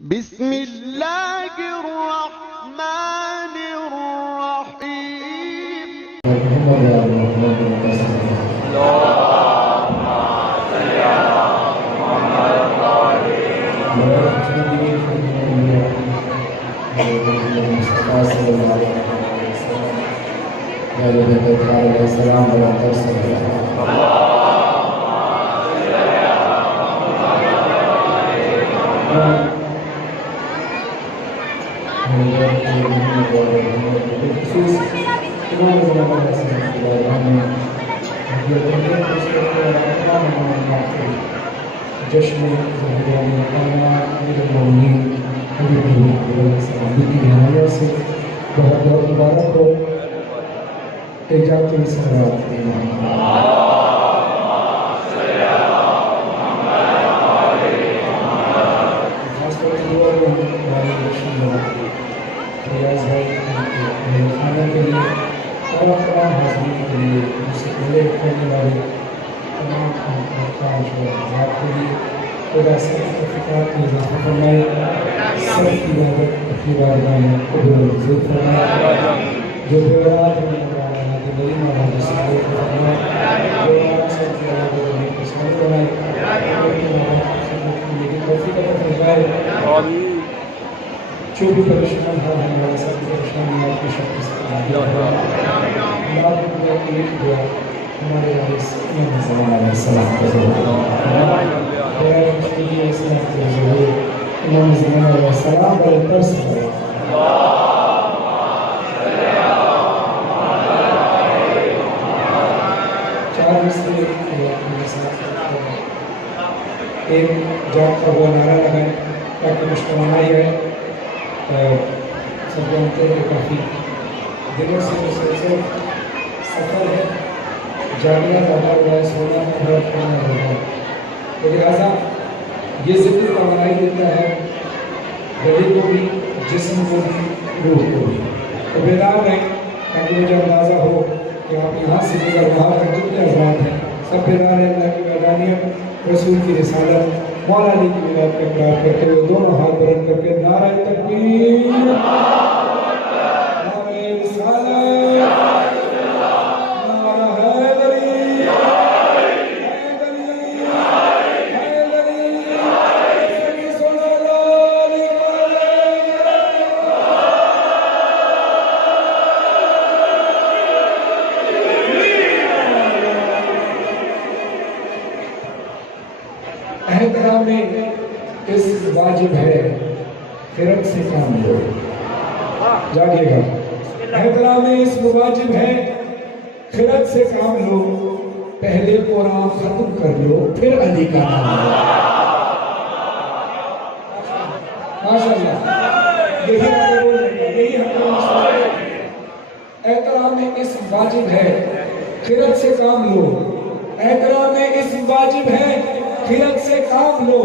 بسم اللہ الرحمن الرحیم جشن المؤمنین کی گہرائیوں سے بہت بہت مبارک ہو ایجاد کے سلامات خاص طور سے دعا میں ہمارے ریاض بھائی خانہ کے لیے اور تمام حاضرین کے لیے اس سے پہلے کرنے والے تمام افراد کے لیے خدا سب اتفاقات میں اضافہ فرمائے سب کی عبادت اپنی بارگاہ میں قبول و منظور فرمائے جو بیوات میں مولانا دلیم اور حضرت صالح فرمائے جو ہمارا سب کی عبادت میں پسند بنائے اپنی بات کی خدمت کی لیکن توفیق عطا فرمائے جو بھی پریشان ہے ہمارا سب پریشانی آپ کی شکل سے اللہ کی ایک دعا ہمارے علیہ السلام علیہ السلام کا ضرور امام زمان علیہ السلام پر ترس ہے چار مسئلے ایک جاب کا وہ نعرہ لگائیں تاکہ مشکلانہ ہی ہے سب جانتے ہیں کافی دنوں سے مسلسل سفر ہے جامعہ زیادہ ہوا ہے سونا تھوڑا کھانا ہوگا تو لہٰذا یہ ذکر توانائی دیتا ہے بدن کو بھی جسم کو بھی روح کو بھی تو بیدار رہیں تاکہ مجھے اندازہ ہو کہ آپ یہاں سے نکل وہاں تک جتنے افراد ہیں سب بیدار ہیں اللہ کی وحدانیت رسول کی رسالت مولا علی کی ملاد کا اقرار کرتے ہوئے دونوں ہاتھ بلند کر کے نعرہ تکبیر نعرہ رسالت نعرہ حیدری احترام اس واجب ہے خرد سے کام لو جاگیے گا احترام اس واجب ہے خرد سے کام لو پہلے قرآن ختم کر لو پھر علی کا نام لو ماشاءاللہ یہی احترام اس واجب ہے خرد سے کام لو احترام اس واجب ہے خیرت سے کام لو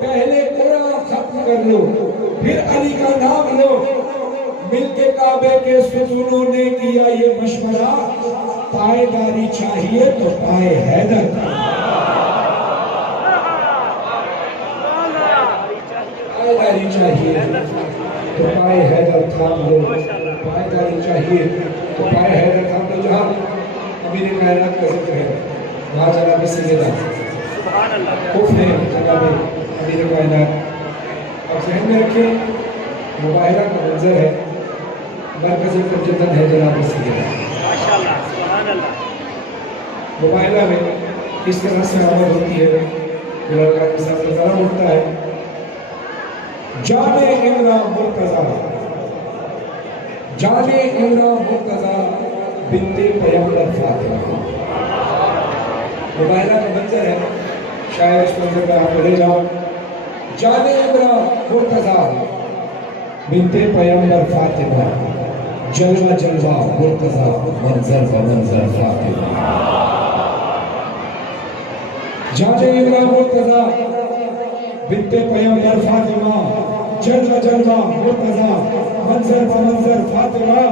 پہلے قرآن ختم کر لو پھر علی کا نام لو مل کے کعبے کے ستونوں نے کیا یہ مشورہ پائیداری چاہیے تو پائے حیدر پائیداری چاہیے تو پائے حیدر تھام لو پائیداری چاہیے تو پائے حیدر تھام لو جہاں امیر کائنات کا ذکر ہے وہاں جناب سیدہ خوف ہے جناب امیر کائنات آپ ذہن میں رکھیں مباہرہ کا منظر ہے مرکزی پرجدن ہے جناب سیدہ مباہرہ میں کس طرح سے عمل ہوتی ہے بلال قائم صاحب نظرہ ہوتا ہے جانے امرہ مرتضی بنت پیغمبر فاطمہ مباہرہ کا منظر ہے شاید اس منظر پر آپ لے جاؤ جانے امرہ مرتضی بنت پیغمبر فاطمہ جلوہ جلوہ مرتضی منظر بمنظر فاطمہ جانے امرہ مرتضی بنت پیغمبر فاطمہ جلوہ جلوہ مرتضی منظر بمنظر فاطمہ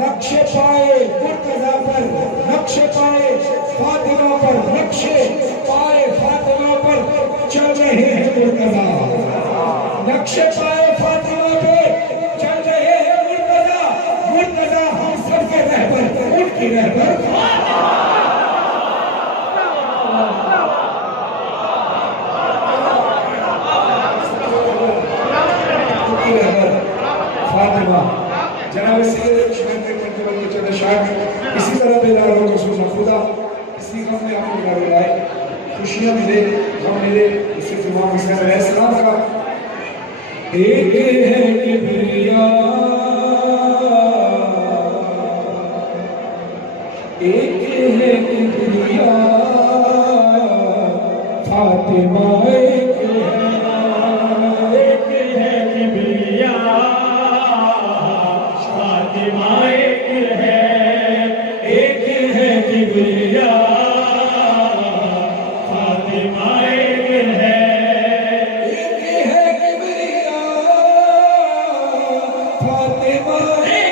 نقش پائے مرتضی پر نقش پائے فاطمہ پر نقش پائے فاطمہ پر چل رہے ہیں مرتضی نقش پائے فاطمہ پہ چل رہے ہیں مرتضیٰ، مرتضیٰ ہم سب کے رہبر، ان کی رہبر فاطمہ۔ جناب سید شہر کے چند شاعر اسی طرح بیدار ہو رسول خدا اسی غم میں آپ کو گھر لائے، خوشیاں ملے، غم ملے، اس سے امام حسین علیہ السلام کا ایک ہے کبریا، ایک ہے کبریا، فاطمہ ایک ہے کبریا، فاطمہ ایک ہے کبریا، فاطمہ ایک ہے کبریا، فاطمہ ایک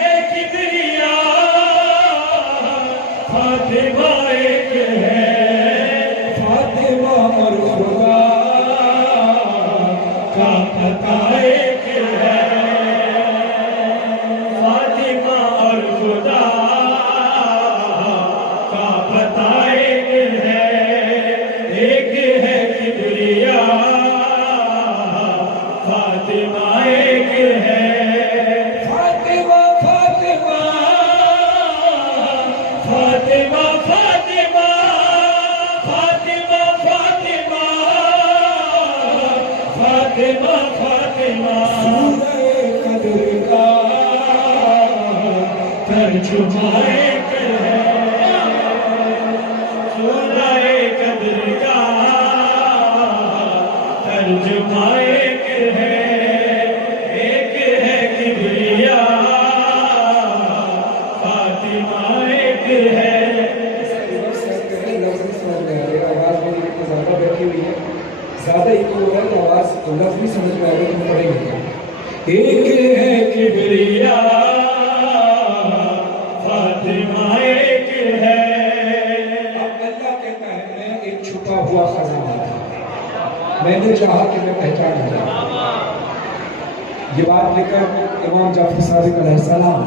ہے کبریا، فاطمہ ایک ہے، فاطمہ اور خدا کا پتہ ایک ہے، فاطمہ اور خدا کا پتہ ایک ہے کبریا، فاطمہ ایک ہے، فاطمہ فاطمہ فاطمہ فاطمہ فاطمہ فاطمہ فاطمہ فاطمہ سورہ قدر کا ترجمہ ایک ہے، سورہ قدر کا ترجمہ ایک ہے کبریا، فاطمہ ایک ہے۔ زیادہ بیٹھی ہوئی ہے، زیادہ ایک ہو رہا ہے تو آواز لفظ بھی سمجھ میں آ رہی ہے، پڑھیں گے ایک ہے کبریا، فاطمہ ایک ہے۔ اب اللہ کہتا ہے میں ایک چھپا ہوا خزانہ تھا، میں نے چاہا کہ میں پہچان جاؤں۔ یہ بات لے کر امام جعفر صادق علیہ السلام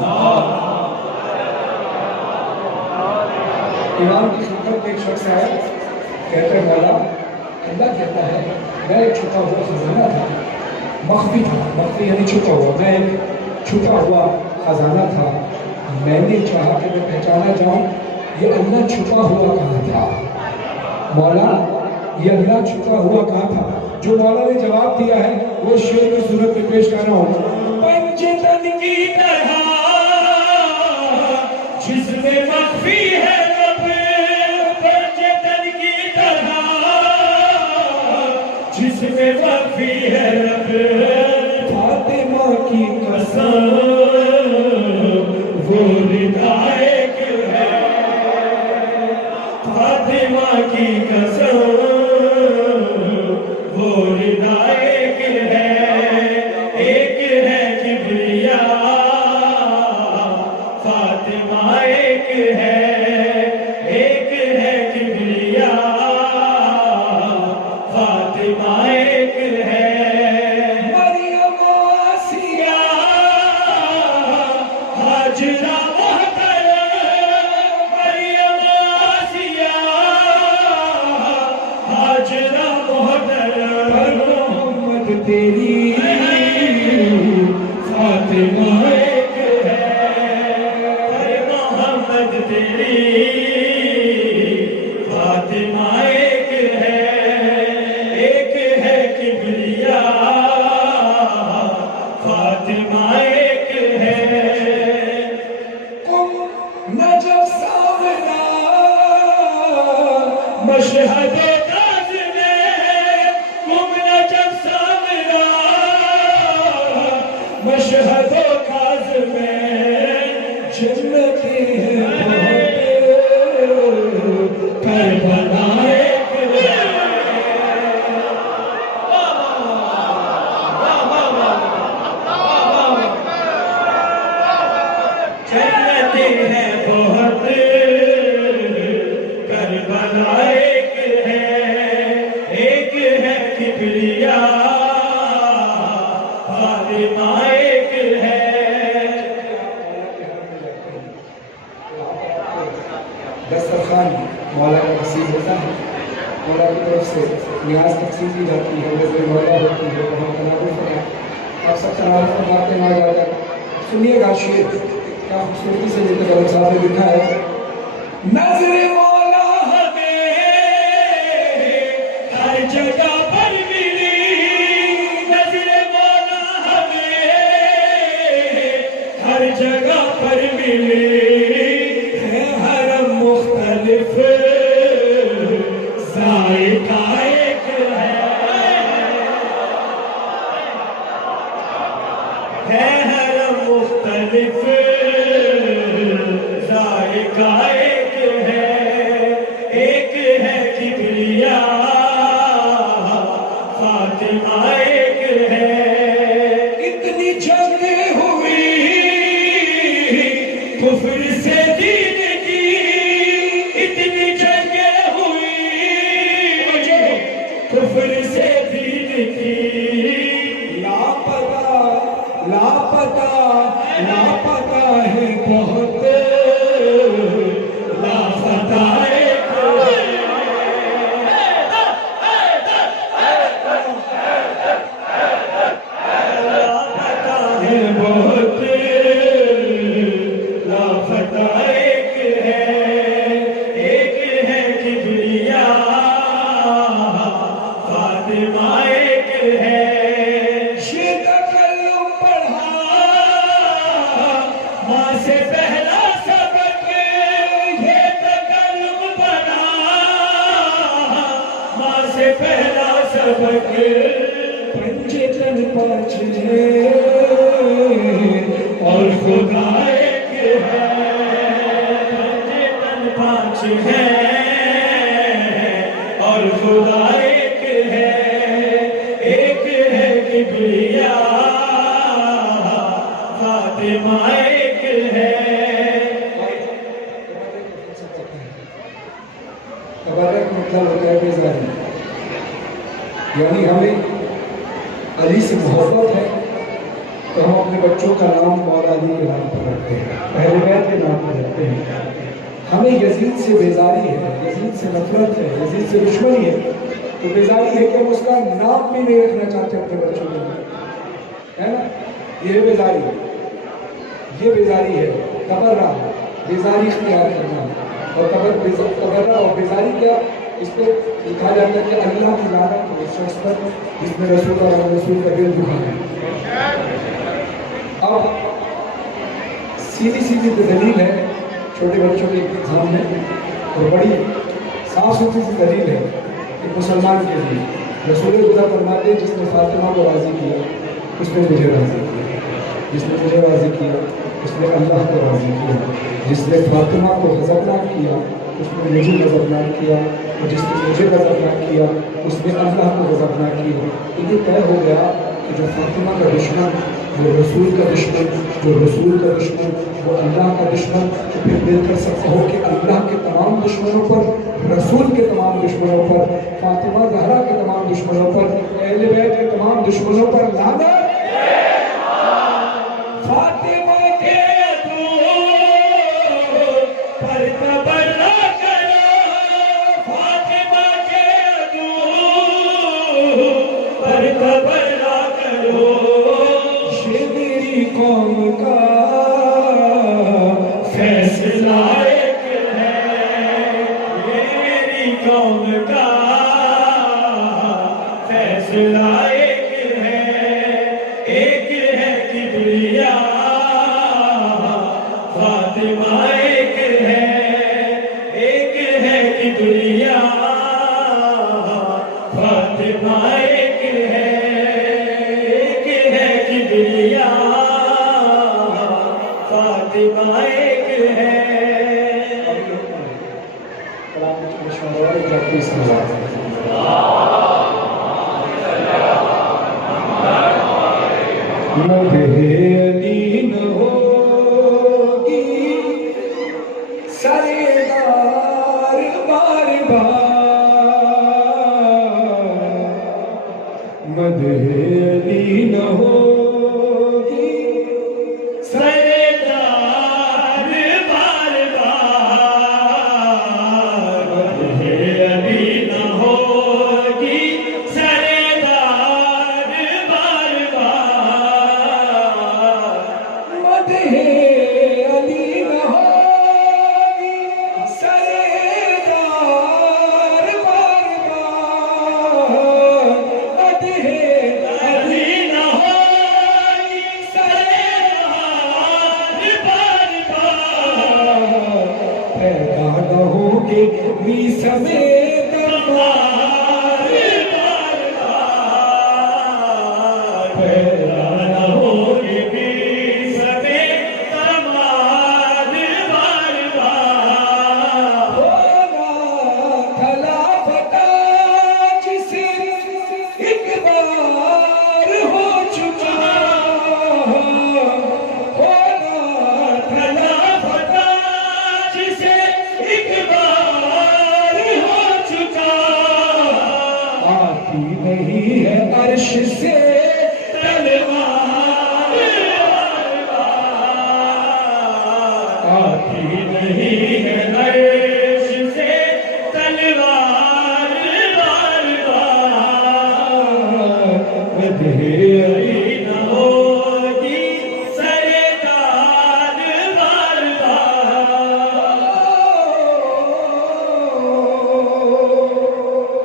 امام کی خدمت میں ایک شخص آیا، کہتے ہیں مولا اللہ کہتا ہے میں ایک چھپا ہوا خزانہ تھا، مخفی تھا، مخفی یعنی چھپا ہوا، میں ایک چھپا ہوا خزانہ تھا، میں نے چاہا کہ میں پہچانا جاؤں یہ اللہ چھپا ہوا کہاں تھا، مولا یہ اللہ چھپا ہوا کہاں تھا۔ جو مولا نے جواب دیا ہے وہ شعر کی صورت میں پیش کر رہا ہوں۔ پنجتن کی طرح جس میں مخفی ہے رب، پنجتن کی طرح جس میں مخفی ہے رب، فاطمہ کی قسم وہ ردا ایک ہے، فاطمہ کی قسم وہ ردا ایک ہے کبریا، فاطمہ ایک ہے کبریا، فاطمہ ایک ہے۔ مریم آسیہ ہاجرہ محترم، مریم آسیہ ہاجرہ محترم، محمد تیری فاطمہ ایک ہے، محمد تیری فاطمہ ایک ہے کبریا، فاطمہ ایک ہے۔ کم نجف سامنا مشہد تاج میں، کم نجف سامنا مشہد و کبریا فاطمہ ایک ہے. دسترخوان مولا کا نصیب ہوتا ہے، مولا کی طرف سے نیاز تقسیم کی جاتی ہے، نظر مولا ہوتی ہے، وہاں تناول فرما. آپ سب تناول فرماتے ہیں آ جا کر. سنیے گا شعر کیا خوبصورتی سے جتنے غلط صاحب نے لکھا ہے. نظر مولا ہمیں ہر جگہ پر ملی، نظر مولا ہمیں ہر جگہ پر ملی، ہے حرم مختلف ذائقہ ایک ہے حرم مختلف ذائقہ ایک ہے کبریا فاطمہ ایک ہے. اتنی جنگیں ہوئی کفر سے دین کی، اتنی جنگیں ہوئی کفر سے دین کی، لاپتہ لاپتہ لاپتہ ہے بہت لاپتہ ایک لاپتہ ہے بہت لاپتہ ایک ہے کبریا فاطمہ ایک ہے. یہ تکلم پڑھا ماں سے پہلا سبق، یہ تکلم پڑھا ماں سے پہلا سبق. پنجے تن پانچ ہے اور خدا ایک ہے، پنجے تن پانچ ہے اور خدا ایک ہے کبریا فاطمہ ایک ہے. تبرک مطلب ہوتا ہے بیزاری، یعنی ہمیں علی سے محبت ہے تو ہم اپنے بچوں کا نام مولا علی کے نام پر رکھتے ہیں، اہل بیت کے نام پر رکھتے ہیں. ہمیں یزید سے بیزاری ہے، یزید سے نفرت ہے، یزید سے دشمنی ہے، تو بیزاری ہے کہ ہم اس کا نام بھی نہیں رکھنا چاہتے اپنے بچوں کے لیے، ہے نا. یہ بیزاری ہے، یہ بیزاری ہے. تبرہ بیزاری اختیار کرنا، اور تبرہ اور بیزاری کیا، اس پہ لکھا جاتا ہے کہ اللہ کی لعنت ہو اس شخص پر جس میں رسول اللہ علیہ رسول کا دل دکھا ہے. اب سیدھی سیدھی دلیل ہے چھوٹے بچوں کے ایگزام میں، اور بڑی صاف ستھری سی دلیل ہے ایک مسلمان کے لیے. رسول خدا فرماتے ہیں جس نے فاطمہ کو راضی کیا اس نے مجھے راضی کیا، جس نے مجھے راضی کیا اس نے اللہ کو راضی کیا، جس نے فاطمہ کو غضبناک کیا اس نے مجھے غضبناک کیا، اور جس نے مجھے غضبناک کیا اس نے اللہ کو غضبناک کیا. یہ طے ہو گیا کہ جو فاطمہ کا دشمن، وہ رسول کا دشمن، جو رسول کا دشمن وہ اللہ کا دشمن. تو پھر مل کر سب کہو کہ اللہ کے تمام دشمنوں پر، رسول کے تمام دشمنوں پر، فاطمہ زہرا کے تمام دشمنوں پر، اہل بیت کے تمام دشمنوں پر لعنت. فاطمہ کے عدو پر تبرہ کرو، فاطمہ کے عدو پر تبرہ کرو. یہ میری قوم کا فیصلہ ایک ہے، یہ میری قوم کا فیصلہ ایک ہے کبریا فاطمہ ایک ہے کبریا فاطمہ ایک ہے کبریا فاطمہ ایک ہے. علی نہ ہوگی سردار بار بار، مدح علی نہ ہوگی سردار بار بار مدح علی نہ ہوگی سردار بار بار مدح علی نہ ہوگی سردار بار بار مدح علی نہ ہوگی سردار بار بار پیدا نہ ہوگی بھی سمیت بار بار پیدا نہ ہوگی بھی سمیت تمام بار بار ہوگا خلافت جسے ایک بار ہو چکا ہوگا خلافت جسے ایک بار ہو چکا آتی نہیں ہے عرش سے تلوار بار بار آتی نہیں ہے عرش سے تلوار بار بار مدح علی نہ ہوگی سردار بار بار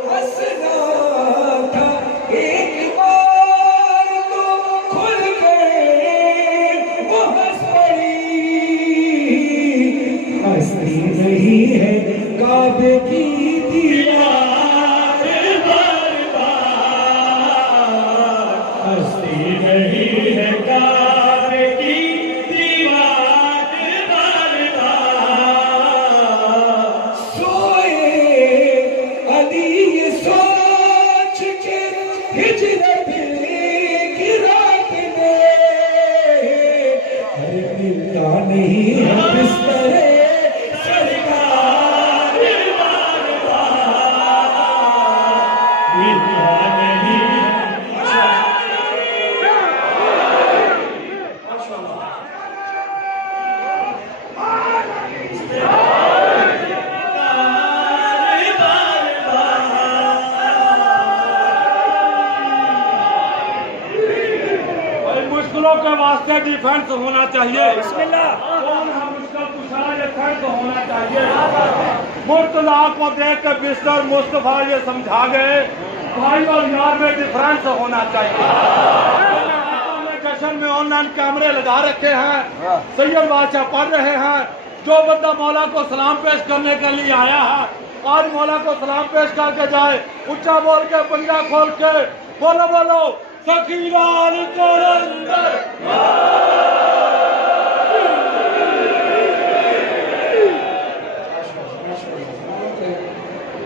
ہنسنا تھا ایک بار تو کھل گئے وہ ہنس پڑی ہنستی نہیں ہے کعبے کی دیوار بار بار ہستی نہیں ہے کعبے کی دیوار بار بار سوئے علی یہ سوچ کے ہجرت کی رات میں ارے ملتا نہیں ہے بستر سرکار بار بار ملتا نہیں ہے مشکلوں کے واسطے ڈیفینس ہونا چاہیے کون ہے مشکل کشا یہ فرد ہونا چاہیے مرتضیٰ کو دیکھ کے بستر مصطفیٰ یہ سمجھا گئے بھائی اور یار میں ڈیفرنس ہونا چاہیے جشن میں آن لائن کیمرے لگا رکھے ہیں سید بادشاہ پڑھ رہے ہیں جو بندہ مولا کو سلام پیش کرنے کے لیے آیا ہے آج مولا کو سلام پیش کر کے جائے اچھا بول کے پنجہ کھول کے بولو بولو سکینہ قلندر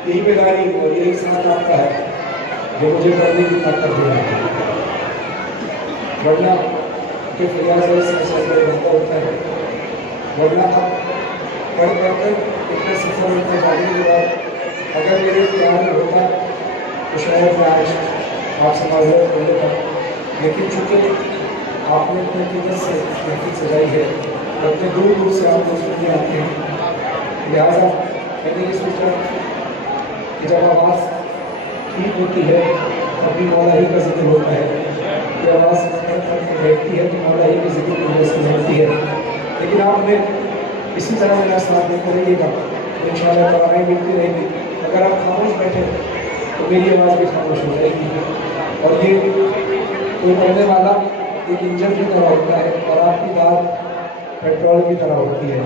یہی بیداری اور یہی ساتھ آپ کا ہے جو مجھے پڑھنے کی طاقت دے رہا ہے ورنہ کہ فریاد سے بہتر ہوتا ہے ورنہ اب پڑھ کر اتنے سفر اتنے جانے کے بعد اگر میرے پیار میں ہوتا تو شاید میں آج آپ سے معذرت کر لیتا لیکن چونکہ آپ نے اپنے فکر سے محفل سجائی ہے اتنے دور دور سے آپ کو سننے آتے ہیں لہٰذا میں نے یہ سوچا کہ جب آواز ٹھیک ہوتی ہے ابھی مولا ہی کا ذکر ہوتا ہے کہ آواز بیٹھتی ہے تو مولا ہی کے ذکر کی وجہ سے بیٹھتی ہے لیکن آپ نے اسی طرح میرا ساتھ دیتے رہیے گا ان شاء اللہ تعالیٰ ملتی رہے گی اگر آپ خاموش بیٹھے تو میری آواز بھی خاموش ہو جائے گی اور یہ کوئی پڑھنے والا ایک انجن کی طرح ہوتا ہے اور آپ کی بات پیٹرول کی طرح ہوتی ہے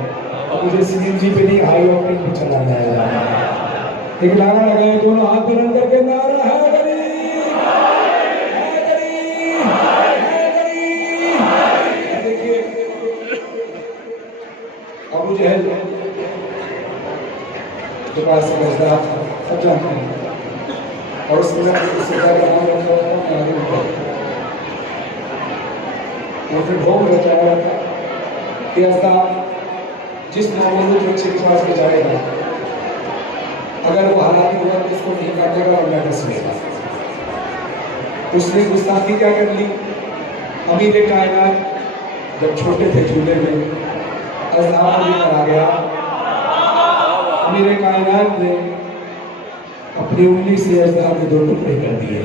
اور مجھے سی این جی پہ نہیں ہائی آکٹین بھی چلانا ہے ایک نعرہ لگائے دونوں ہاتھ بلند کر کے نعرہ ہے دیکھیے ابو جہل کے پاس سمجھدار تھا سب جانتے ہیں اور اس میں سے زیادہ نام رکھا تھا وہ پھر بھوگ رچایا تھا کہ ایسا جس نامولود بچے کے پاس میں جائے گا اگر وہ حالات ہوا تو اس کو نہیں کاٹے گا اور میں دس لے گا اس نے گستاخی کیا کر لی؟ امیر کائنات جب چھوٹے تھے جھولے میں اذہان بھی کرا گیا، امیر کائنات نے اپنی انگلی سے اذہان میں 2 ٹکڑے کر دیے،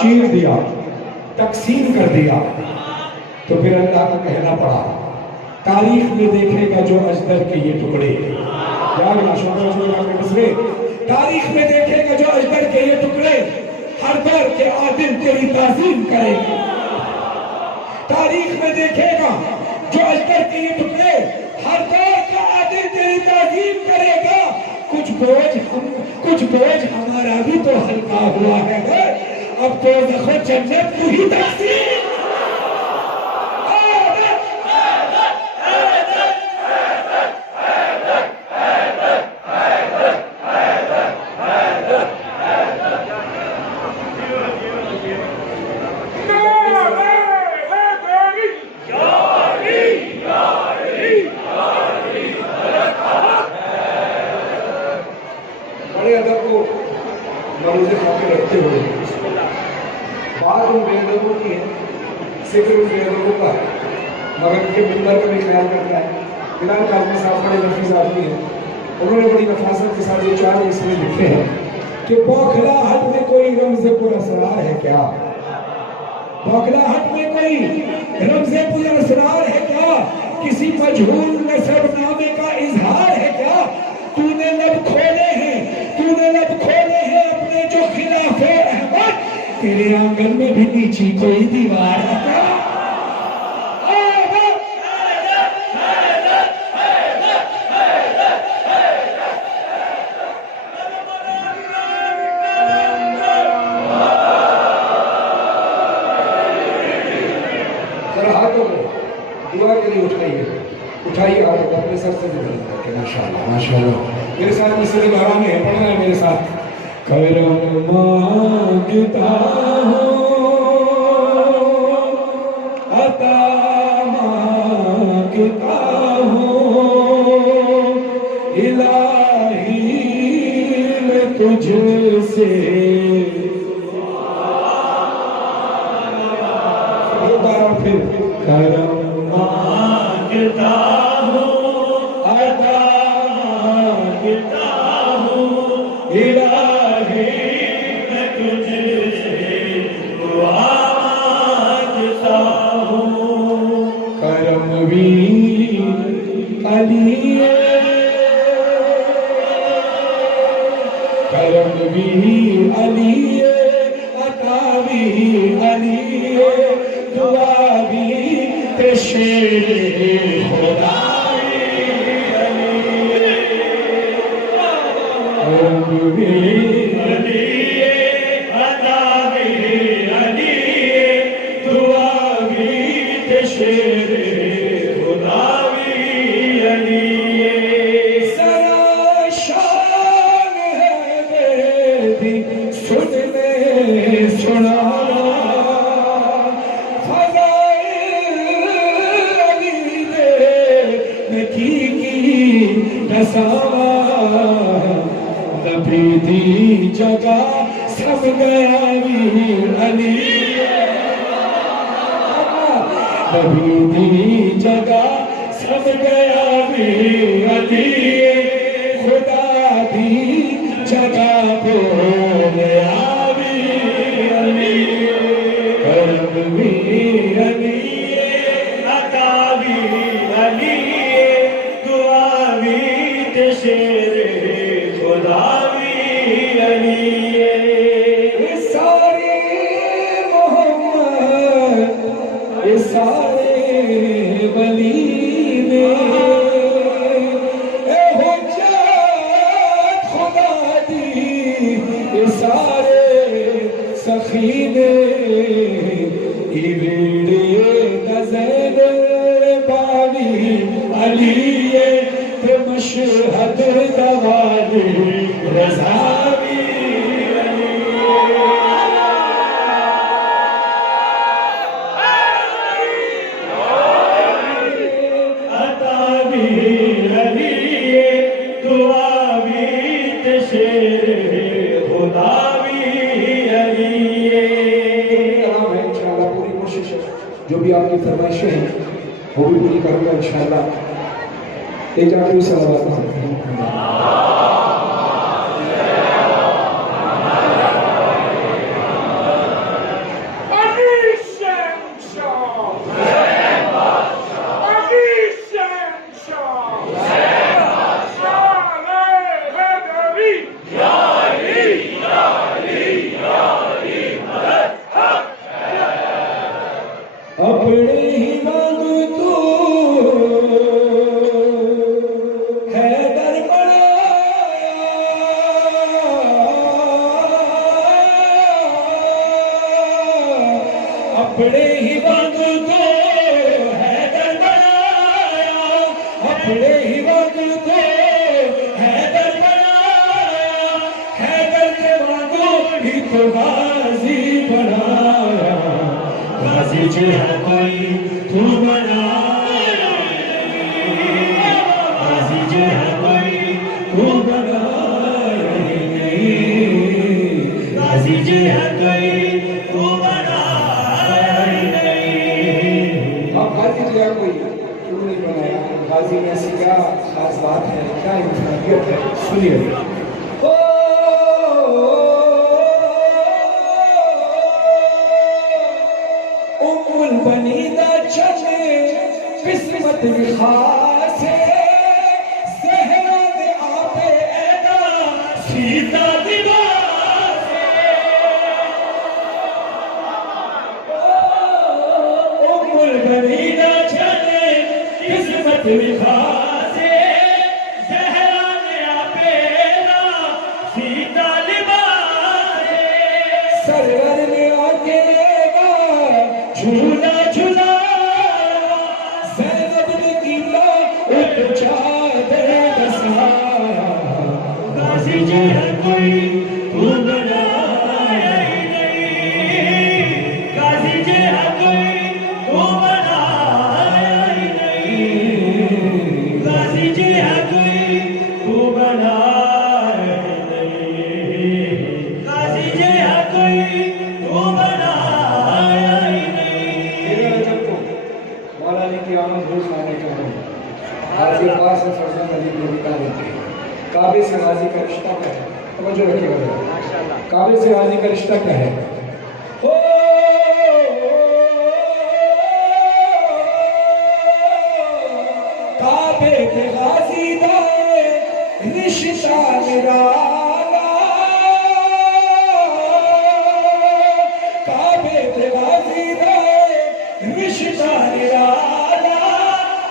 چیر دیا، تقسیم کر دیا۔ تو پھر اللہ کو کہنا پڑا تاریخ میں دیکھے گا جو اجدر کے یہ ٹکڑے، تاریخ میں دیکھے گا جو اجدر کے یہ ٹکڑے ہر دور کے عادل تیری تعظیم کرے گا۔ تاریخ میں دیکھے گا جو اجدر کے یہ ٹکڑے ہر دور کا عادل تیری تعظیم کرے گا۔ کچھ بوجھ ہمارا بھی تو ہلکا ہوا ہے، اب تو دخل جنت کو ہی تقسیم۔ بڑے ادب کو مروز خاطر رکھتے ہوئے بات ان بے ادبوں کی ہے، ذکر ان بے ادبوں کا ہے، مگر ان کے منبر کا بھی خیال کرنا ہے۔ بلال کاظمی صاحب بڑے نفیس آدمی ہیں، انہوں نے بڑی نفاست کے ساتھ یہ 4 مصرے لکھے ہیں کہ بوکھلاہٹ میں کوئی رمز پر اسرار ہے کیا؟ بوکھلاہٹ میں کوئی رمز پر اسرار ہے کیا؟ کسی مجہول نسب نامے کا اظہار ہے کیا؟ تو نے لب کھولے ہیں اپنے جو خلاف احمد، تیرے آنگن میں بھی نیچی کوئی دیوار ہے کیا؟ ذرا ہاتھوں کو دعا کے لیے اٹھائیے ہاتھوں کو اپنے سر سے جلد کر کے، ماشاءاللہ ماشاءاللہ۔ میرے ساتھ مصرے دہرانے ہیں، پڑھنا ہے میرے ساتھ۔ کرم مانگتا ہوں، عطا مانگتا ہوں، الہی میں تجھ سے دوبارہ پھر کرم مانگتا ہوں، عطا مانگتا ہوں، الہی میں تجھ سے دعا مانگتا ہوں۔ کرم بھی علی، کرم بھی علی، عطا بھی علی، دعا بھی تشیر خدا بھی علی، کرم بھی علی عطا بھی علی، دعا بھی تشیر خدا بھی علی۔ ذرا شان ہے میری سننے سنانا، فضائل علی دے نکی رسانا، نبی دی جگہ سب گیا بھی علی، نبی دی جگہ سب گیا بھی علی، خدا دی جگہ بولیا بھی علی، کرم بھی علی، عطا بھی علی، دعا بھی تشیر خدا بھی علی۔ سارے محمد، سارے ولی نے اے حجت خدا دی، سارے سخی نے ایویڑے نظر باوی علی، تے مشہد دوالی رضا بھی خدا بھی علی۔ جو بھی آپ کی فرمائشیں ہیں وہ بھی پوری کروں گا انشاءاللہ. ایک آخری صلوات اپنے ہی مانگ تو حیدر بنایا، اپنے ہی مانگ تو حیدر بنایا، اپنے ہی مانگ تو حیدر بنایا، حیدر کے مانگو ہی تو غازی بنایا. غازی جو ہے کوئی تو بنایا نہیں، غازی جو ہے کوئی تو بنایا نہیں، غازی جو ہے کوئی تو بنایا نہیں. اب غازی جو ہے کوئی کیوں نہیں بنایا؟ غازی میں ایسی کیا خاص بات ہے، کیا انفرادیت ہے؟ سنیے. بنیدہ چلے قسمت خاص ہے، زہرا دے آپے اینا سیتا لباس ہے. بنیدہ چلے قسمت خاص ہے، زہرا دے آپے اینا سیتا لباس ہے. سرور نے آگے جھولا جھولا زینب نے کیلا اٹھ چادر بسایا. غازی جو ہے کوئی تو بنایا ہی نہیں، غازی جو ہے کوئی تو بنایا ہی نہیں، غازی جو ہے کوئی تو بنایا ہی نہیں، غازی جو ہے کوئی تو بنایا ہی نہیں. مولا علی کی آمد روز آنے کا ہوں، غازی عباس سے فرزند علی کی بتا دیتے ہیں. کعبے سے غازی کا رشتہ کیا ہے؟ توجہ رکھیے گا. کعبے سے غازی کا رشتہ کیا ہے؟ کعبے کے غازی دا رشتہ نرالا، کعبے کے غازی دا رشتہ نرالا،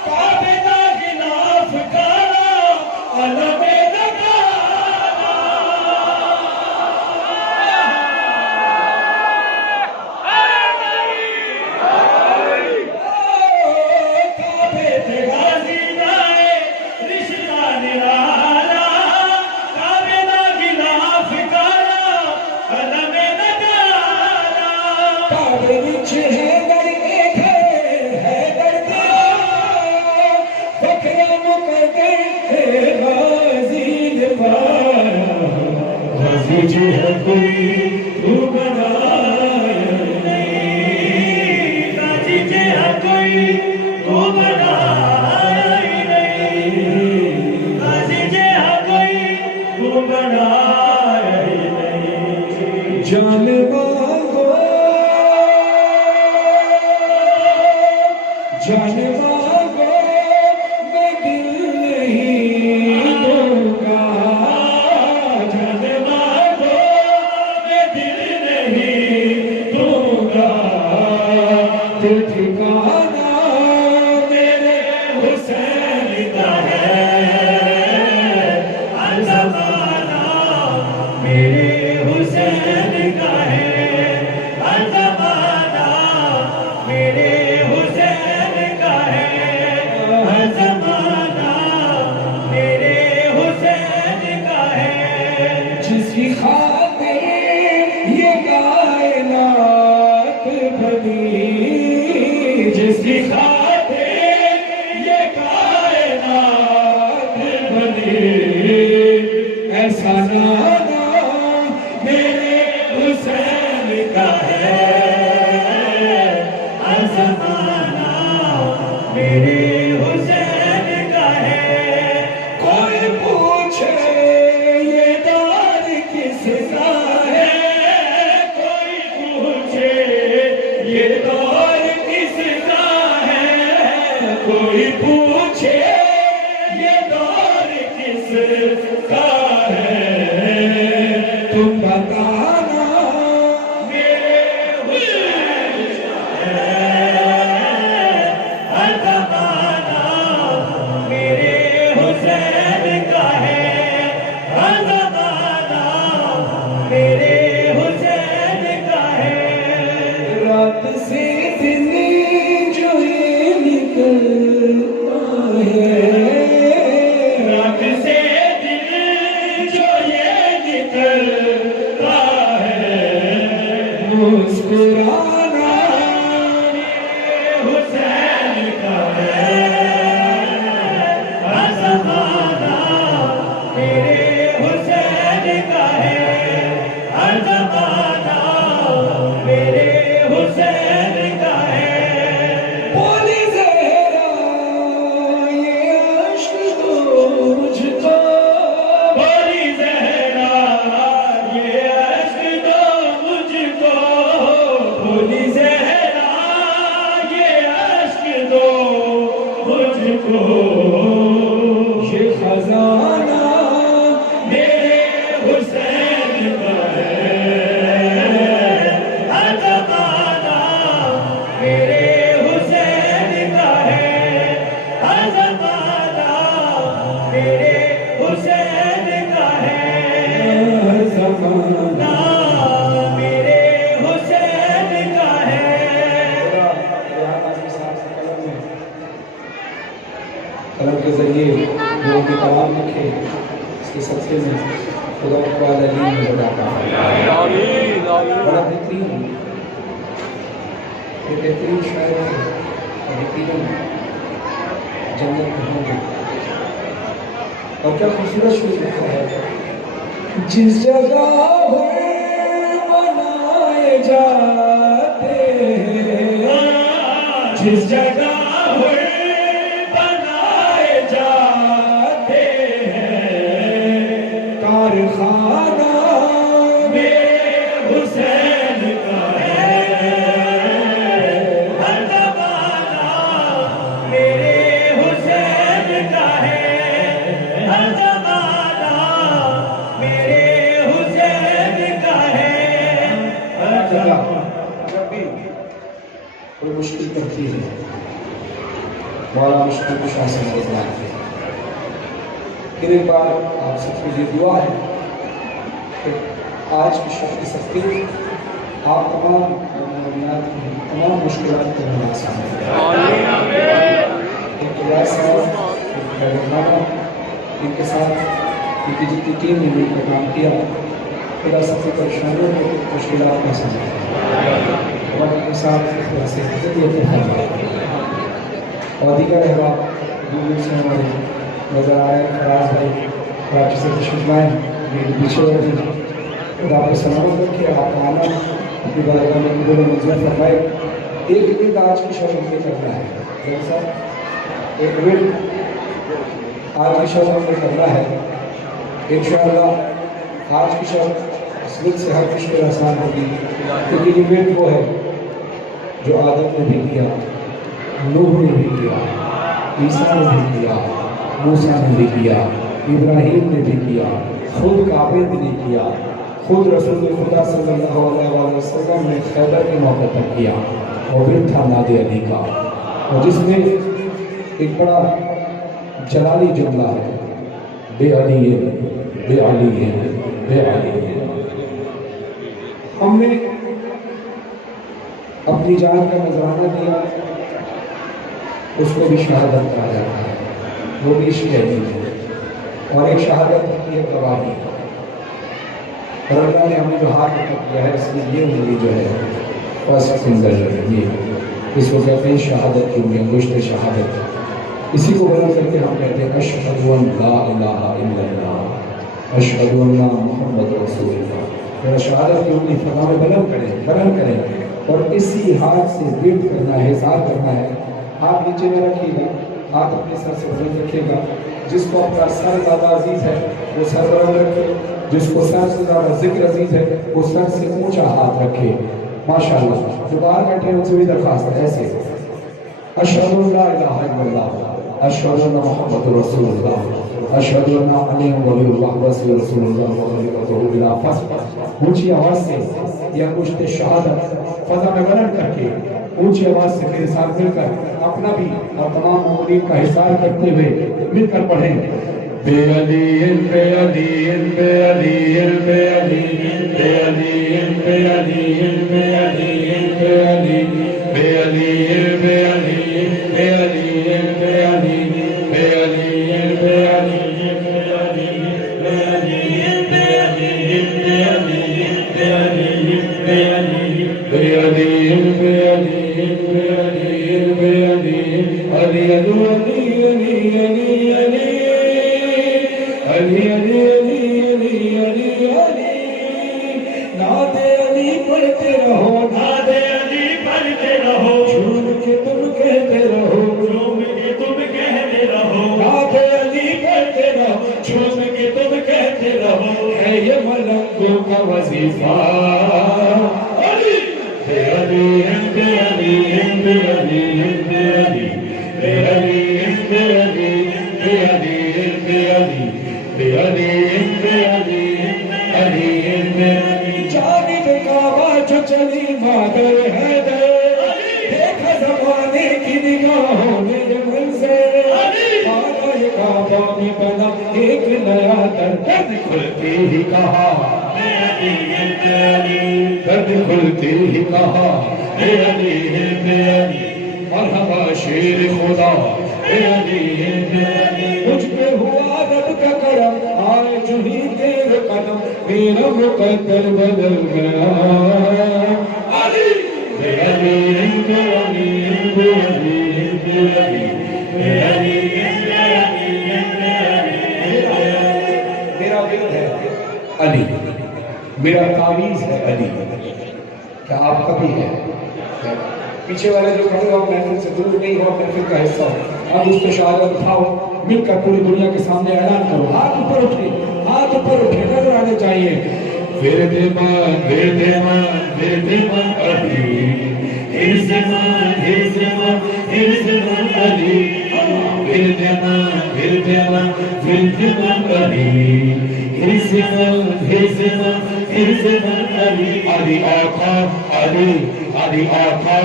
کعبے دا غلاف کالا علم نگالا. کعبے کے غازی دا رشتہ نرالا، کعبے دا غلاف کالا علم نگالا. کعبے وچ ہے غازی جو ہے کوئی تو بنایا نہیں، غازی جو ہے کوئی تو بنایا ہی نہیں، غازی جو ہے کوئی تو بنایا ہی نہیں. جان مانگو جان مانگو میں دل نہیں دوں گا، ٹھکانا میرے حسین کا ہے، ہر زمانہ میرے حسین کا ہے، ہر زمانہ میرے حسین کا ہے، ہر زمانہ میرے حسین کا ہے. جس کی خاطر یہ کائنات بنی، جس کی خاطر یہ کائنات بنی، ایسا نانا میرے حسین کا ہے، ہر زمانہ یہ دور کس کا ہے کوئی پوچھے یہ دور کس کا ہے تم بتانا میرے حسین ہر زمانہ میرے حسین کا ہے ہر زمانہ میرے حسین کا ہے رات سے دن جو یہ نکلتا ہے رات سے دن جو یہ نکلتا ہے مسکرانا حسین کا ہے ہر زمانہ میرے حسین کا ہے ہر زمانہ میرے حسین کا ہے بولی زہرا یہ عشق تو مجھ کو بولی زہرا یہ عشق دو مجھ کو بولی زہرا یہ عشق دو مجھ کو یہ خزانہ میرے حسین کا ہے ہر زمانہ میرے حسین کا ہے ہر زمانہ میرے حسین کا ہے ہر زمانہ میرے حسین کا ہے قلم کے ذریعے لوگوں کے کلام لکھے اس کے صدقے میں خدا اقبال علی میں بتاتا ہے بڑا بہترین یہ بہترین شاعر ہے اور یقیناً جنت میں ہوں گے اور کیا خوبصورت شعر لکھا ہے جس جگہ ہوئے منائے جاتے ہیں جس جگہ ہوئے بنائے جاتے ہیں کارخانہ میرے حسین کا ہے ہر زمانہ میرے حسین کا ہے ہر زمانہ میرے حسین کا ہے ہر زمانہ جب بھی کوئی مشکل پڑتی ہے مولا مشکل کشا سے مدد مانگتے ہیں پھر ایک بار آپ سب کے لیے دعا ہے کہ آج کی شب کی سختی آپ تمام مومنات کی تمام مشکلات کو بنا سکتے ہیں ایک قیاس صاحب ایک خیرخانہ ان کے ساتھ ان کی جتنی ٹیم نے مل کر کام کیا خدا سب کی پریشانیوں کو مشکلات میں سمجھا اور ان کے ساتھ خدا سے اور دیگر احباب دور سے ہمارے نظر آئے فراز بھائی کراچی سے تشریف لائیں میرے پیچھے خدا پر سلامت رکھے آپ کا آنا اپنی بارگاہ میں قبول و منظور فرمائے ایک دن آج کی شب ہم نے کرنا ہے صاحب ایک دن آج کی شب ہم نے کرنا ہے انشاءاللہ آج کی شب اس دن سے ہر مشکل آسان ہوگی کیونکہ یہ ویٹ وہ ہے جو آدم نے بھی کیا نوح نے بھی کیا عیسیٰ نے بھی کیا موسیٰ نے بھی کیا ابراہیم نے بھی کیا خود کعبے نے بھی کیا خود رسول خدا صلی اللہ علیہ وسلم نے خیبر کے موقع پر کیا اور پھر تھا ناد علی کا اور جس میں ایک بڑا جلالی جملہ ہے بے علی ہے بے علی ہے بے علی ہے ہم نے اپنی جان کا نذرانہ دیا اس کو بھی شہادت کہا جاتا ہے وہ بھی عشق ہے اور ایک شہادت کی ہے گواہی اور اللہ نے ہمیں جو ہاتھ رکھا کیا ہے اس میں یہ انگلی جو ہے فاسق انزل یہ اس کو کہتے ہیں شہادت کی انگلی انگشت شہادت اسی کو بلند کر کے ہم کہتے ہیں اشہد ان لا الہ الا اللہ اشہد ان محمد رسول اللہ میرا شہادت کی انگلی فضا میں بلند کریں اور اسی ہاتھ سے ورد کرنا ہے اظہار کرنا ہے ہاتھ نیچے میں رکھیے گا ہاتھ اپنے سر سے بلند رکھے گا جس کو اپنا سر زیادہ عزیز ہے وہ سر بلند رکھے جس کو سر سے زیادہ ذکر عزیز ہے وہ سر سے اونچا ہاتھ رکھے ماشاءاللہ جو باہر بیٹھے ہیں ان سے بھی درخواست ہے ایسے اشہد ان لا الہ الا اللہ اشہد ان محمد رسول اللہ اشہد ان علی ولی اللہ وصلی رسول اللہ وخلیفۃہ بلا فصل اونچی آواز سے یا کشت شہادت فضا میں بلند کر کے اونچی آواز سے میرے ساتھ مل کر اپنا بھی اور تمام مومنین کا حصار کرتے ہوئے مل کر پڑھیں بے علی بے علی بے علی بے علی بے علی بے علی بے علی بے علی بے علی بے علی بے علی بے علی بے علی بے مرحبا شیر خدا مجھ پہ ہوا رب کا کرم آئے جو ہی تیرے قدم میرا مقدر بدل گیا میرا ورد ہے علی میرا تعویذ ہے علی کیا آپ کا بھی ہے پیچھے والے جو کھڑے ہو محفل سے دور نہیں ہو محفل کا حصہ ہو اب اس پہ شہادت اٹھاؤ مل کر پوری دنیا کے سامنے اعلان کرو ہاتھ اوپر اٹھے نظر آنے چاہیے ورد مان علی ورد مان علی ورد مان علی علی آقا علی آقا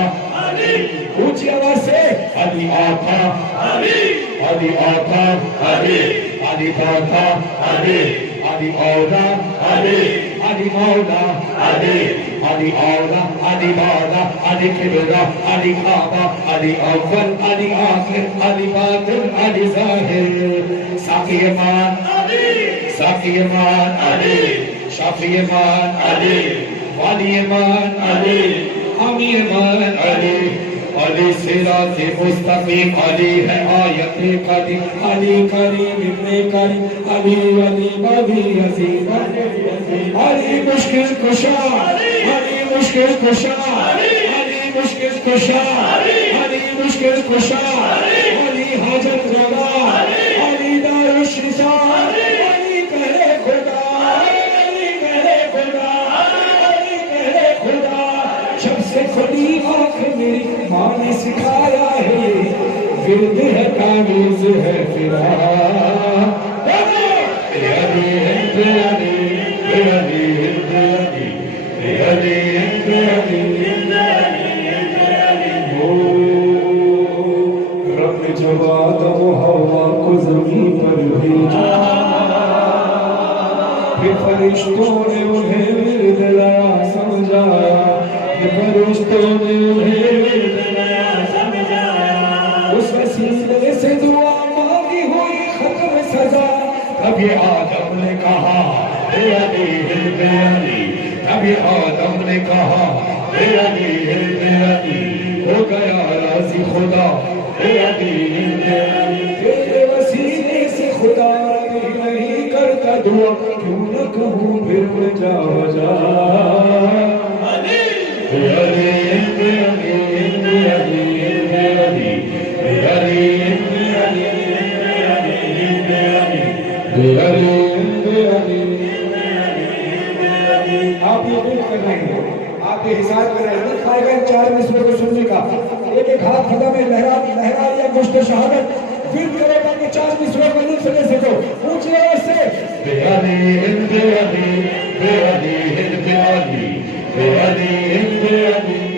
اونچی آواز سے علی آقا علی آقا علی داتا علی اولا علی مولا علی اولا علی بالا علی کبرا علی کعبہ علی اول علی آخر علی باطن علی ظاہر ساقی امان ساقی امان شافی امان والی امان حامی امان علی صراط مستقیم علی ہے آیت قدیم علی کریم ابن کریم علی عزیز علی مشکل کشا علی مشکل کشا علی مشکل کشا علی مشکل کشا علی حاجت روا علی دار الشفا علی کہے خدا علی کہے خدا علی کہے خدا جب سے کھلی آنکھ میری ماں نے سکھایا ہے ورد ہے تعویذ ہے رب جب آدم و حوا کو زمین پر بھیجا پھر فرشتوں نے انہیں ورد لایا سمجھایا فرشتوں نے انہیں ورد لایا سمجھایا اس وسیلے سے دعا مانگی ہوئی ختم سزا ابھی آدم نے کہا اے علی ابھی آدم نے کہا اے علی ہو گیا راضی خدا اے علی تیرے وسیلے سے خدا بھی نہیں کرتا دعا کیوں نہ کہوں پھر میں جا آپ یہ بھی کر رہے ہیں آپ بے حساب میں رہے کھائے گا 4 مصروں کو سننے کا ایک ایک ہاتھ خدا میں لہرا لیا گوشت شہادت پھر کرو تاکہ 4 مصروں کو لطف لے سکو اونچی آواز سے بے علی ہند بے علی بے علی ہند بے علی بے علی ہند بے علی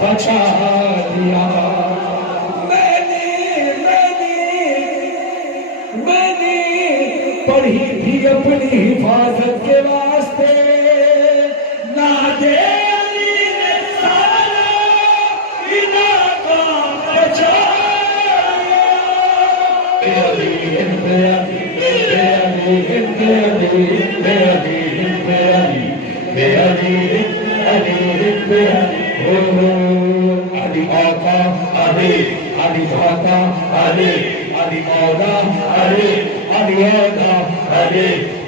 بچا دیا میں نے پڑھی تھی اپنی حفاظت کے واسطے نہ دے علی نے سارا علاقہ بچایا بے علی بے علی بے علی بے علی بے علی بے علی بے علی علی علی آقا علی علی داتا علی علی مولا علی علی آقا علی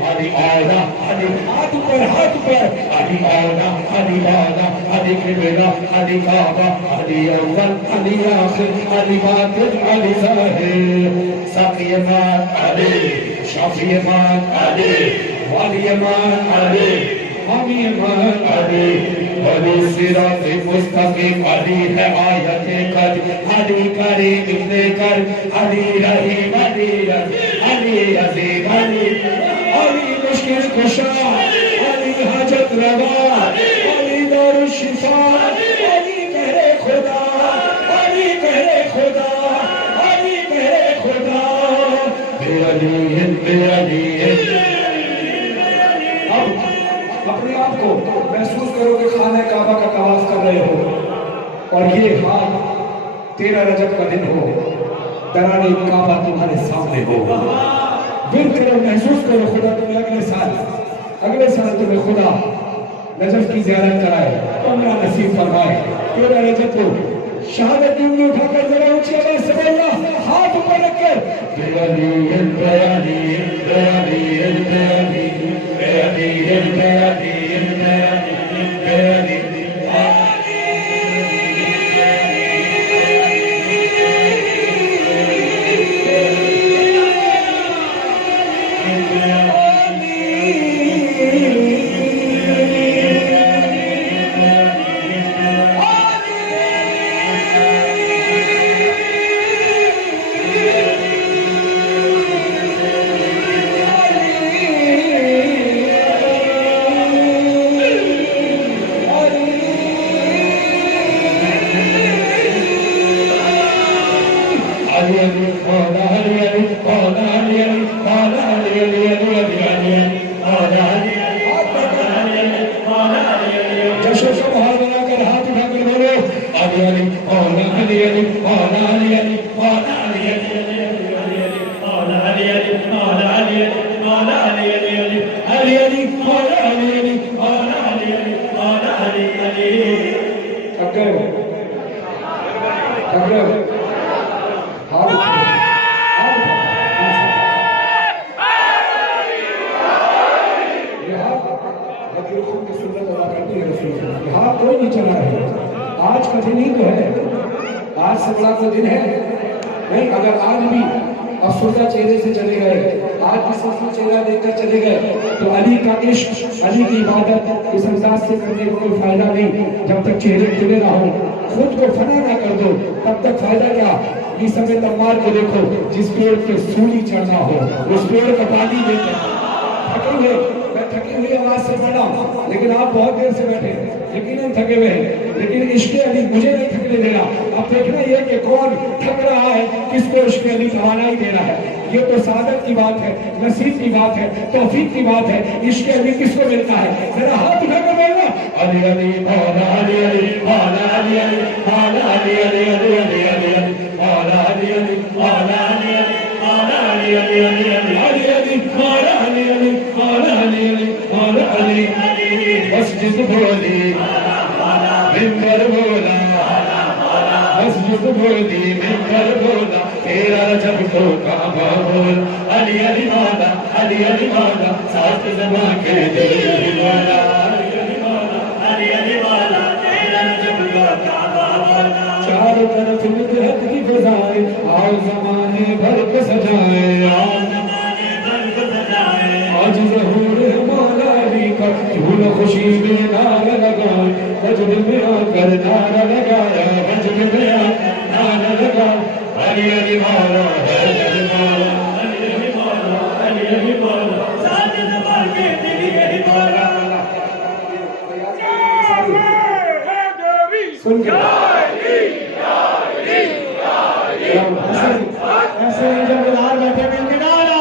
علی آقا علی ہاتھ پر علی آقا علی مولا علی قبلہ علی کعبہ علی اول علی آخر علی باطن علی ظاہر ساقی مان علی شافی مان علی والی مان علی حامی مان علی علی صراط مستقیم علی ہے آیت قدر علی کریم ابن کر علی رحیم علی علی عظیم علی علی مشکل کشا علی حاجت روا علی دار الشفا علی کہہ خدا علی کہہ خدا علی کہہ خدا بے علی بے علی اپنے آپ کو محسوس کرو کہ خانہ کعبہ کا طواف کر رہے ہو اور یہ حال 13 رجب کا دن ہو دران کعبہ تمہارے سامنے ہو دل کرو محسوس کرو خدا تمہیں اگلے سال تمہیں خدا نجف کی زیارت کرائے عمرہ نصیب فرمائے 13 رجب کو شہادت کی انگلی اٹھا کر ذرا اونچی آواز سے بولنا ہاتھ اوپر رکھ کر بے علی بے علی بے علی بے علی بے علی بے علی بے علی آج کا دن ہی تو ہے آج سے بڑا تو دن ہے نہیں اگر آج بھی افسردہ چہرے سے چلے گئے آج بھی صفا چہرہ دیکھ کر چلے گئے تو علی کا عشق علی کی عبادت اس انداز سے کرنے کو کوئی فائدہ نہیں جب تک چہرے کھلے نہ ہوں خود کو فنا نہ کر دو تب تک فائدہ کیا عیسیٰ میں تمار کو دیکھو جس پیڑ پہ سولی چڑھنا ہو اس پیڑ کا پانی دے کر تھکے ہوئے میں تھکی ہوئی آواز سے پڑھا لیکن آپ بہت دیر سے بیٹھے یقیناً تھکے ہوئے ہیں لیکن عشق علی مجھے نہیں تھکنے دینا اب دیکھنا یہ کہ کون تھک رہا ہے کس کو عشق علی توانائی دے رہا ہے یہ تو سعادت کی بات ہے نصیب کی بات ہے توفیق کی بات ہے عشق علی کس کو ملتا ہے ذرا ہاتھ اٹھا کر بولنا علی علی مولا علی علی مولا علی علی مولا علی علی علی علی علی علی مولا علی علی مولا علی علی مولا علی علی علی علی علی مولا علی علی مولا علی علی مولا علی مسجد بولی منبر بولا مسجد بولی منبر بولا تیرا جب تو کعبہ بول علی علی مولا علی علی مولا سات زبان کے دل علی مولا علی علی مولا تیرا جب تو کعبہ بولا چاروں طرف مدحت کی فضائیں آؤ زمانے بھر کے سجائیں آؤ زمانے بھر کے سجائیں آج ظہور ہے مولا علی کا کیوں نہ خوشی میں نعرہ لگائیں وجد میں آ کر نعرہ لگایا وجد میں آ کر نعرہ لگایا علی علی مولا علی علی مولا علی علی مولا علی علی مولا سات زبان کے دل علی مولا سن کے ایسے جب بلال بیٹھے مل کے نعرہ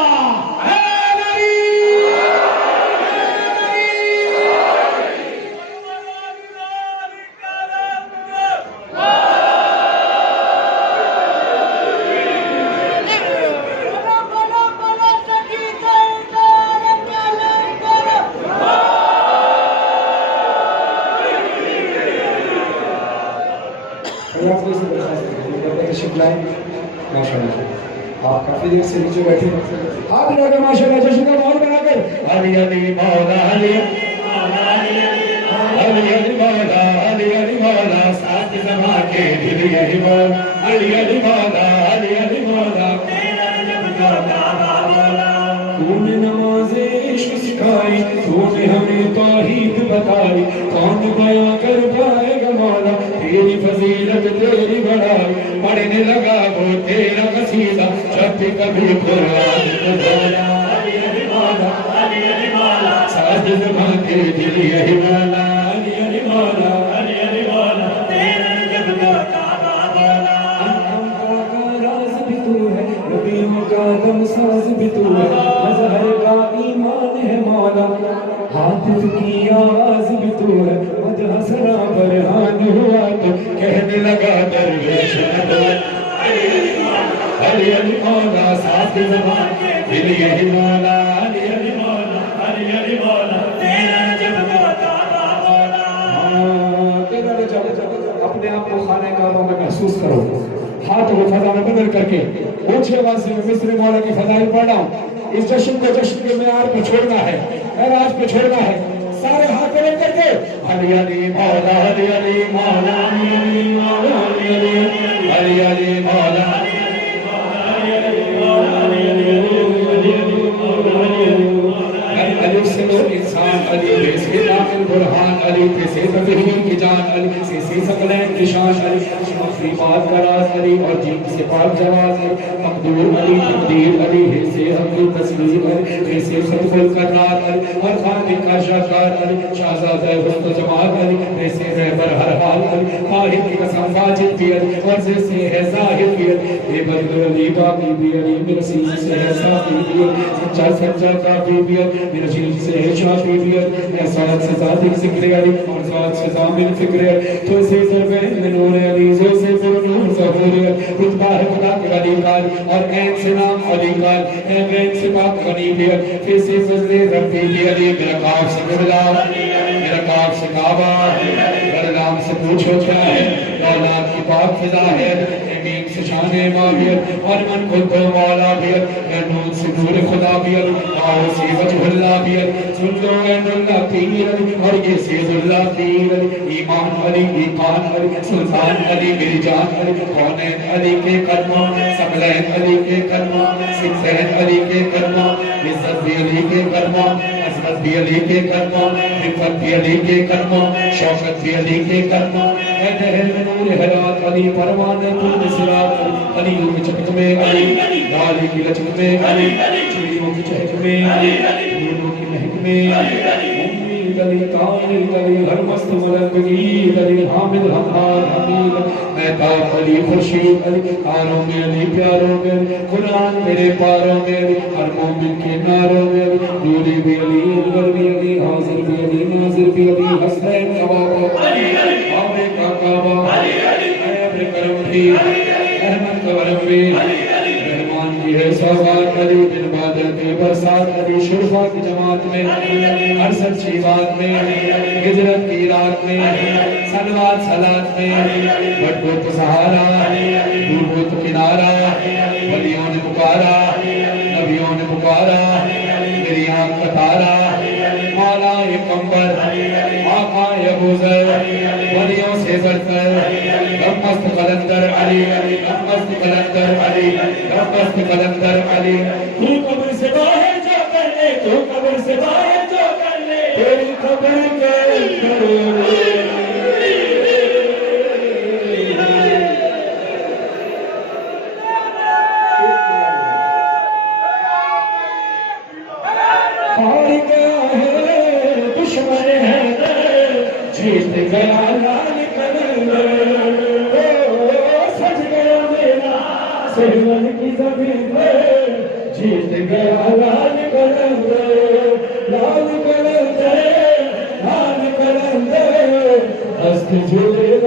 آپ کافی دیر سے نیچے بیٹھے ہاتھ لگا ماشاء اللہ جشن کا ماحول بنا کر علی علی مولا علی علی علی مولا علی علی مولا سات زبان کے دل علی مولا علی علی مولا علی علی مولا تیرا جب تو کعبہ بولا تو نے نماز عشق سکھائی تو نے ہمیں توحید بتائی کون بیان کر پائے گا مولا تیری فضیلت تیری بڑائی پڑھنے لگا وہ تیرا قصیدہ جب بھی کبھی قرآن بولا علی علی مولا علی علی مولا سات زبان کے دل یہی مولا علی علی مولا علی علی مولا تیرا جب تو کعبہ بولا انبیاء کا راز بھی تو ہے نبیوں کا دم ساز بھی تو ہے مظہر کا ایمان ہے مولا حاطف کی آواز بھی تو ہے مدح سرا برہان ہوا تو کہنے لگا درویش علی علی مولا سات زبان کے دل یہی مولا علی علی مولا علی علی مولا تیرا جب تو کعبہ بولا تیرا جب اپنے آپ کو خانے کعبہ میں محسوس کرو ہاتھ کو فضا میں بدل کر کے اونچے آواز سے مصر مولا کی فضائل پڑھنا اس جشن کو جشن کے معیار پہ چھوڑنا ہے اعراج پہ چھوڑنا ہے سارے ہاتھ بلند کر کے علی علی مولا علی علی مولا علی علی مولا علی علی علی علی مولا الف سے لو انسان علی بے سے نام برہان علی بے سے تبہیر کی جان علی سے سقلین کی شان علی مخفی بات کا راز علی اور جن سے پاک جواز علی مقدور علی تقدیر علی ہے سے حق تصویر علی ہے سے صدق القرار علی اور خالق کا شاکار علی شہزادہ حسن جمال علی ہے سے رہبر ہر حال علی قاہد کی قسم واجب بھی علی اور سے ہے ظاہر بھی علی بے بدر علی باقی بھی علی میرا سین سے ہے ساتھی بھی علی سچا سچا کافی بھی علی میرا سین سے ہے شافی بھی علی احسان سے ذاتی ذکر علی اور ذات سے ضامن فکر علی تو سے ضربین میں نور علی جو سے پر نور ظہور علی رتبہ ہے خدا کے علی قال اور عین سے نام علی قال ہے عین سے پاک غنی بھی علی پھر سے فضل ربی بھی علی میرا کاف سے قبلہ میرا کاف سے کعبہ میرا نام سے پوچھو کیا ہے اولاد کی پاک فضا ہے امین سے شان ماہیت اور من کو تو مولا بھی ہے نور سے نور خدا بھی ہے آؤ سے وجہ اللہ بھی ہے سن لو عین اللہ پیر اور یہ سید اللہ پیر ایمان علی ایقان علی سلطان علی میری جان علی کونین علی کے قدموں سقلین علی کے قدموں سکسین علی کے قدموں عزت بھی علی کے قدموں عظمت بھی علی کے قدموں حفت بھی علی کے قدموں شوکت بھی علی کے قدموں اے دہل نور حیات علی پروان پور صراط علی کی چمک میں علی لالی کی لچک میں علی چڑیوں کی چہک میں علی پھولوں کی مہک میں امید علی کامل علی ہر مست ملنگی علی حامد حماد حمید مہتاب علی خورشید علی آروں میں علی پیاروں میں قرآن میرے پاروں میں علی ہر مومن کے ناروں میں علی دوری بھی علی انور بھی علی حاضر بھی علی ناظر بھی علی حسین کعبہ آبے کا کعبہ عیب کرم بھی احمد کرم بھی رحمان کی ہے سوگات علی دن بادل کے برسات علی شرفا کی جماعت میں ہر سچی بات میں ہجرت کی رات میں سلوات سلات میں بڑھو تو سہارا ڈوبو تو کنارا ولیوں نے پکارا نبیوں نے پکارا میری آنکھ کا تارا مولا یہ کمبر آقا یہ بوزر ولیوں سے برتر رمست قلندر علی رمست قلندر علی رمست قلندر علی تو قبر سے باہر جو کر لے تو قبر سے باہر جو کر لے تیری قبر کے جیت گیا لال کلندر سج گیا میرا سرون کی زمین میں جیت گیا لال کلندر لال کلندر لال کلندر ہست جھولے